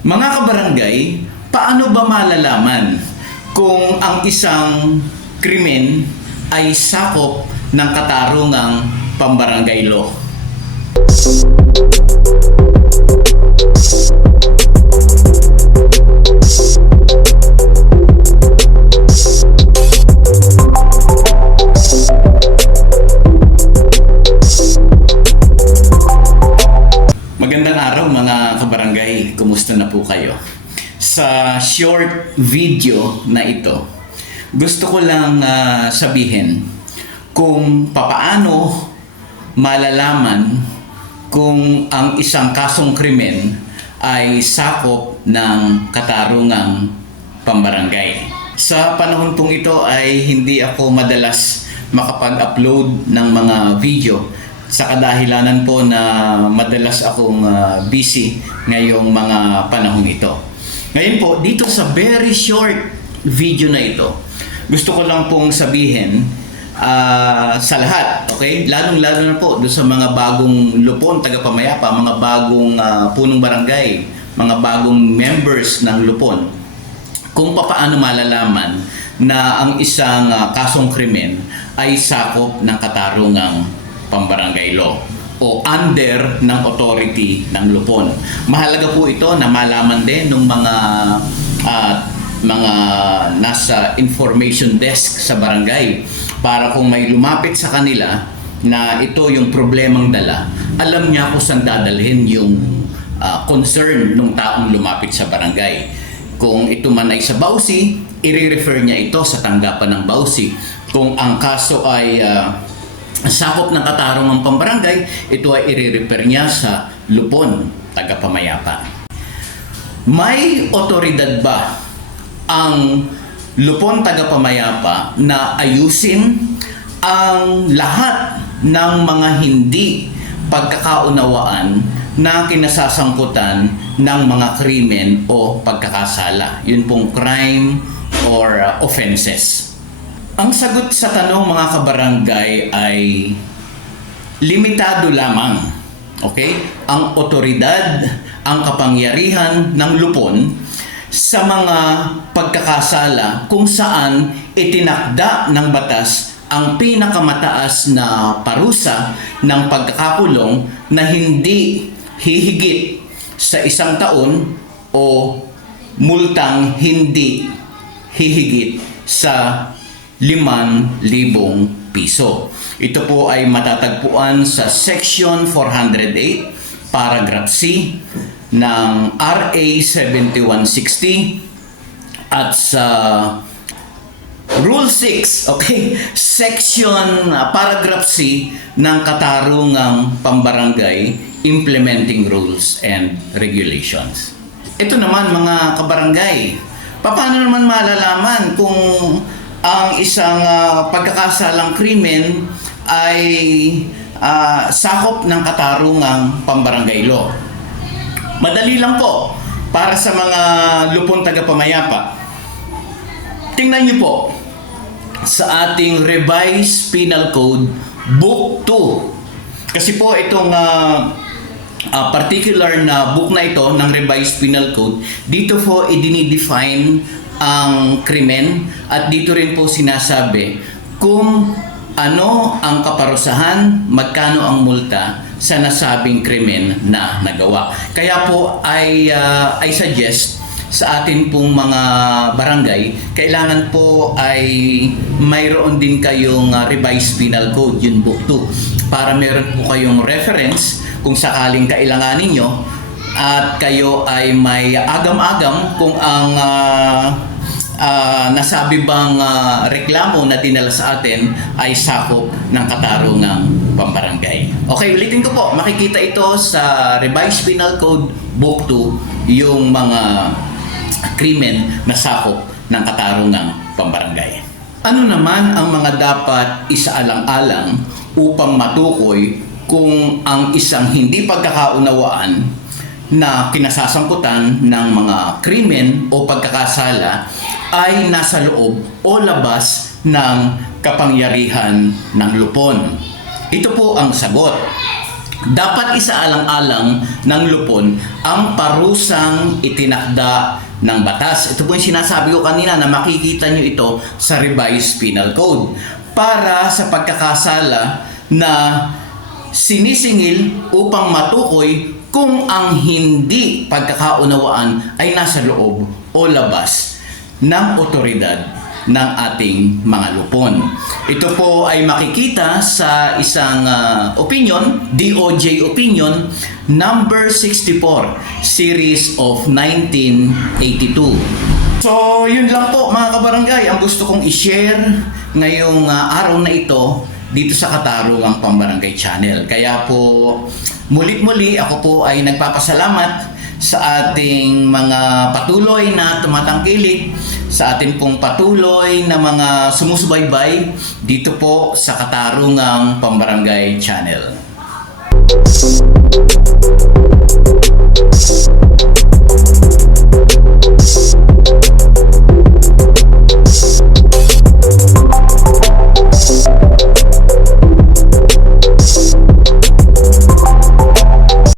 Mga kabarangay, paano ba malalaman kung ang isang krimen ay sakop ng katarungang pambarangay law? Sa short video na ito, gusto ko lang ah, sabihin kung papaano malalaman kung ang isang kasong krimen ay sakop ng katarungang pambarangay. Sa panahon pong ito ay hindi ako madalas makapag-upload ng mga video sa kadahilanan po na madalas akong ah, busy ngayong mga panahon ito. Ngayon po, dito sa very short video na ito, gusto ko lang pong sabihin ah, sa lahat, okay? Lalong-lalo na po doon sa mga bagong lupon, tagapamayapa, mga bagong ah, punong barangay, mga bagong members ng lupon, kung papaano malalaman na ang isang ah, kasong krimen ay sakop ng katarungang pambarangay law o under ng authority ng lupon. Mahalaga po ito na malaman din ng mga ah, mga nasa information desk sa barangay para kung may lumapit sa kanila na ito yung problemang dala, alam niya kung saan dadalhin yung ah, concern ng taong lumapit sa barangay. Kung ito man ay sa Bausi, i-refer niya ito sa tanggapan ng Bausi. Kung ang kaso ay ah, sakop ng katarungang pambarangay, ito ay i-refer niya sa Lupon, tagapamayapa. May otoridad ba ang Lupon tagapamayapa na ayusin ang lahat ng mga hindi pagkakaunawaan na kinasasangkutan ng mga krimen o pagkakasala. Yun pong crime or uh, offenses. Ang sagot sa tanong mga kabarangay ay limitado lamang. Okay? Ang otoridad, ang kapangyarihan ng lupon sa mga pagkakasala kung saan itinakda ng batas ang pinakamataas na parusa ng pagkakakulong na hindi hihigit sa isang taon o multang hindi hihigit sa 5,000 piso. Ito po ay matatagpuan sa Section 408, Paragraph C ng RA 7160 at sa Rule 6, okay? Section uh, Paragraph C ng Katarungang Pambarangay Implementing Rules and Regulations. Ito naman mga kabarangay, paano naman malalaman kung ang isang ah, pagkakasalang krimen ay ah, sakop ng katarungang pambarangay law? Madali lang po para sa mga lupon tagapamayapa. Tingnan niyo po sa ating revised penal code book 2. Kasi po itong ah, ah, particular na book na ito ng revised penal code, dito po i-define ang krimen at dito rin po sinasabi kung ano ang kaparusahan, magkano ang multa sa nasabing krimen na nagawa. Kaya po I, ah, I suggest sa atin pong mga barangay, kailangan po ay mayroon din kayong ah, revised penal code, yun book 2, para meron po kayong reference kung sakaling kailanganin nyo at kayo ay may agam-agam kung ang ah, ah, nasabi bang ah, reklamo na dinala sa atin ay sakop ng katarungang pambarangay. Okay, ulitin ko po. Makikita ito sa Revised Penal Code Book 2 yung mga krimen na sakop ng katarungang pambarangay. Ano naman ang mga dapat isaalang-alang upang matukoy kung ang isang hindi pagkakaunawaan na kinasasangkutan ng mga krimen o pagkakasala ay nasa loob o labas ng kapangyarihan ng lupon. Ito po ang sagot. dapat isaalang-alang ng lupon ang parusang itinakda ng batas. Ito po yung sinasabi ko kanina na makikita nyo ito sa revised penal code para sa pagkakasala na sinisingil upang matukoy kung ang hindi pagkakaunawaan ay nasa loob o labas ng otoridad ng ating mga lupon. Ito po ay makikita sa isang ah, opinion, DOJ opinion number 64 series of 1982. So, yun lang po mga kabarangay ang gusto kong i-share ngayong ah, araw na ito dito sa Katarungang Pambarangay Channel. Kaya po, mulit-muli ako po ay nagpapasalamat sa ating mga patuloy na tumatangkilik, sa ating pong patuloy na mga sumusubaybay dito po sa Katarungang Pambarangay Channel.